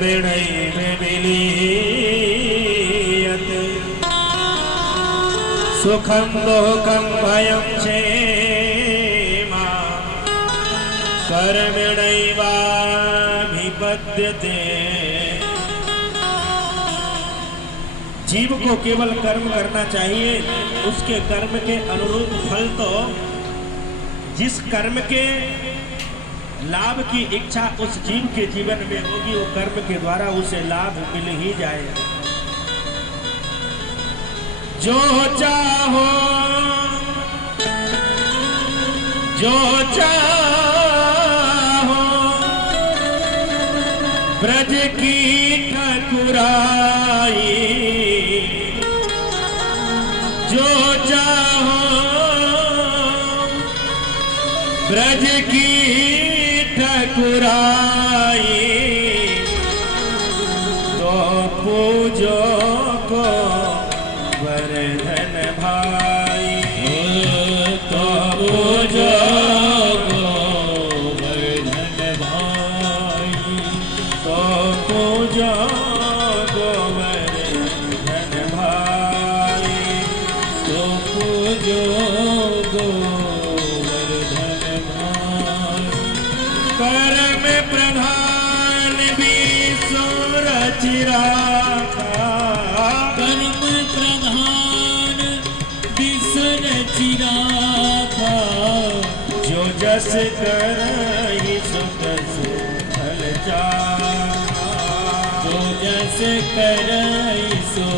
कर्मिणैव विलीयते सुखं दुःखं भयं क्षेमा कर्मिणैवाभिपद्यते। जीव को केवल कर्म करना चाहिए, उसके कर्म के अनुरूप फल तो जिस कर्म के लाभ की इच्छा उस जीव के जीवन में होगी वो कर्म के द्वारा उसे लाभ मिल ही जाएगा। जो चाहो ब्रज की ठकुराई, जो चाहो ब्रज की ठकुराई, तो पूजो को वर्धन भाई, तो पूजो को वर्धन भाई, तो पूजो को वर्धन भाई, तो पूजो को वर्धन भाई। कर्म प्रधान विश्व रचि राखा, कर्म प्रधान विश्व रचि राखा, जो जस करहि सो तस फल चाखा, जो जस करहि सो